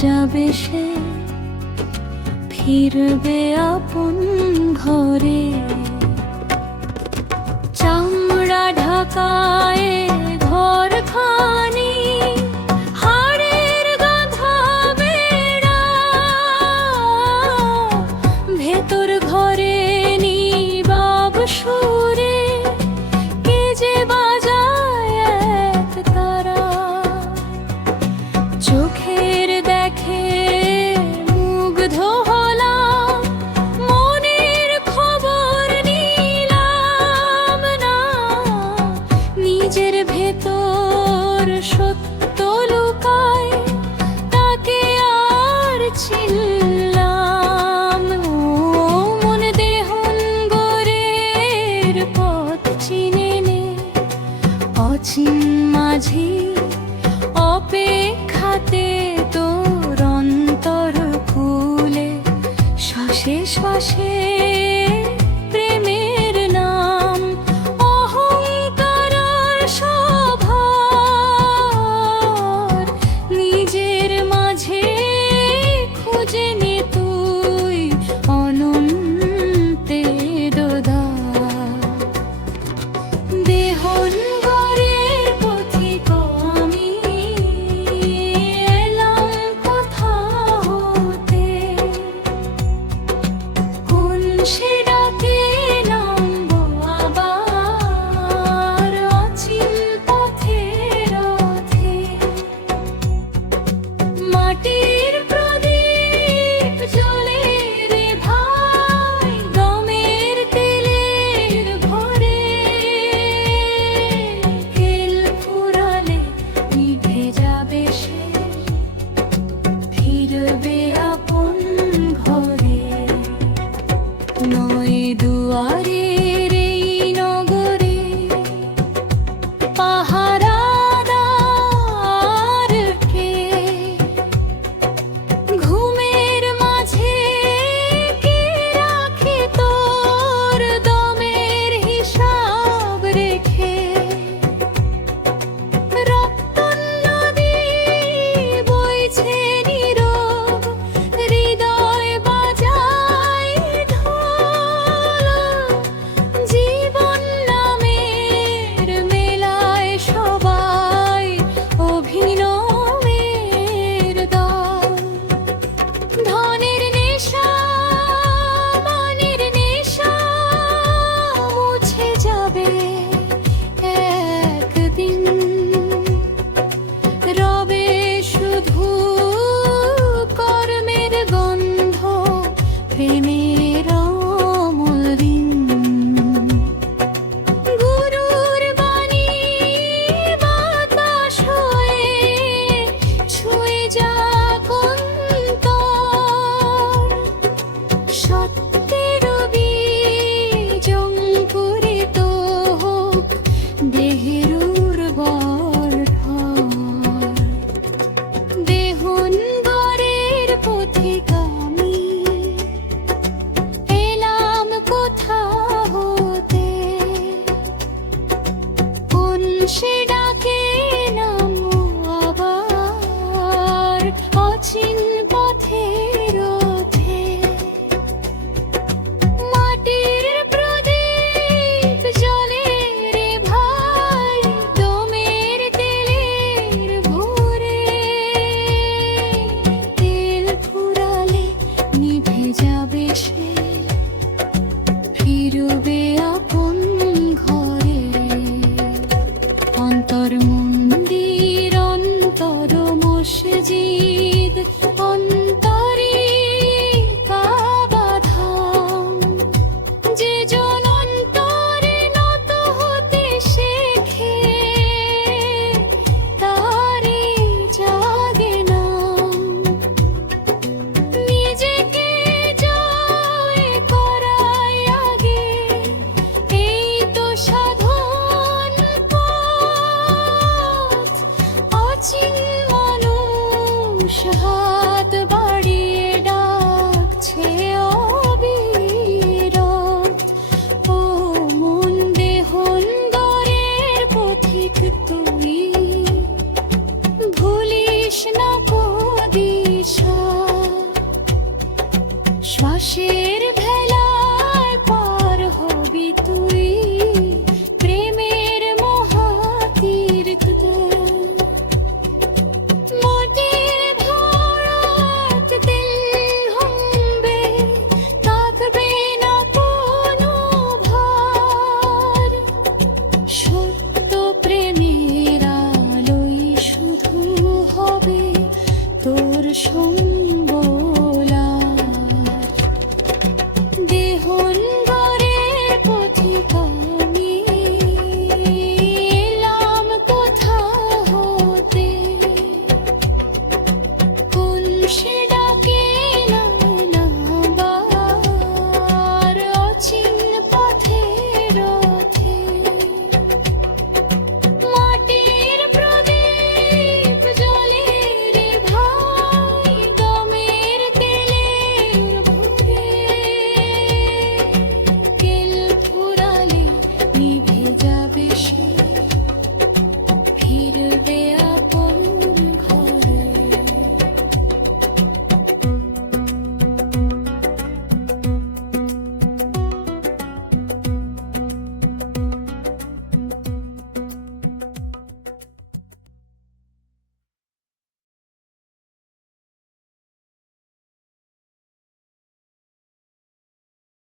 যাবে সে, ফিরবে আপন ঘরে। চামড়া ঢাকায় ঘরখানি, হাড়ের গাঁথা বেড়া, ভেতর ঘরে নীরব সুরে কে যে বাজায় এক তারা। চোখের দেখে মুগ্ধ হলাম, মনের খবর নিলাম না। নিজের ভেতর সত্য লুকায়, তাকে আর চিনলাম। ও মন দেহন গোরের পথ চিনে নে, অচিন মাঝি অপেক্ষাতে তোর অন্তর কুলে। শ্বাসে শ্বাসে প্রেমের নাম, অহংকার আর স্বভাব নিজের মাঝে খুঁজে নে তুই অনন্তের দ্বার। দেহন ঘরের পথিক আমি, এলাম কোথা হতে, কোন সে ডাকে নামবো আবার অচিন পথের রথে। মাটির প্রদীপ জ্বলে রে ভাই, দমের তেলের ভরে। তেল ফুরালে নিভে যাবে সে, ফিরবে আপন ঘরে। নয় দুয়ারের এই নগরে পাহারাদার কে, ঘুমের মাঝে কে রাখে তোর দমের হিসাব রেখে। রক্ত নদী বইছে নীরব, হৃদয় বাজায় ঢোল। জীবন নামের মেলায় সবাই অভিনয়ের দল। ধনের নেশা মানের নেশা মুছে যাবে একদিন, রবে শুধু কর্মের গন্ধ, প্রেমের অমল ঋণ। গুরুর বাণী বাতাস হয়ে ছুঁয়ে যাক অন্তর। সত্যের বীজ অঙ্কুরিত হোক দেহের উর্বর ঢল। দেহন ঘরের পথিক আমি, এলাম কোথা হতে, কোন সে ডাকে নামবো আবার অচিন পথের রথে। মাটির প্রদীপ জ্বলে রে ভাই, দমের তেলের ভরে। তেল ফুরালে নিভে যাবে সে, ফিরবে আপন ঘরে। অন্তর মন্দির অন্তর মসজিদ, অন্তরে কাবা ধাম। যে জন অন্তরে নত হতে শেখে, তারে জাগে নাম। নিজেকে জয় করাই আগে, এই তো সাধন পথ। অচিন মানুষ হাত বাড়িয়ে ডাকছে অবিরত। ও মন দেহন ঘরের পথিক তুই, ভুলিস না কদিস আশা শ্বাসের ভেলায় পার হবি তুই প্রেমের মহাতীর্থ মোটির ভারত দিল হবে থাকবে না কোনো ভার সত্য প্রেমের আলোই শুধু হবে তোর সম্বলা দেহনগরের পথিকা আমি এলাম কোথা হতে কোন সে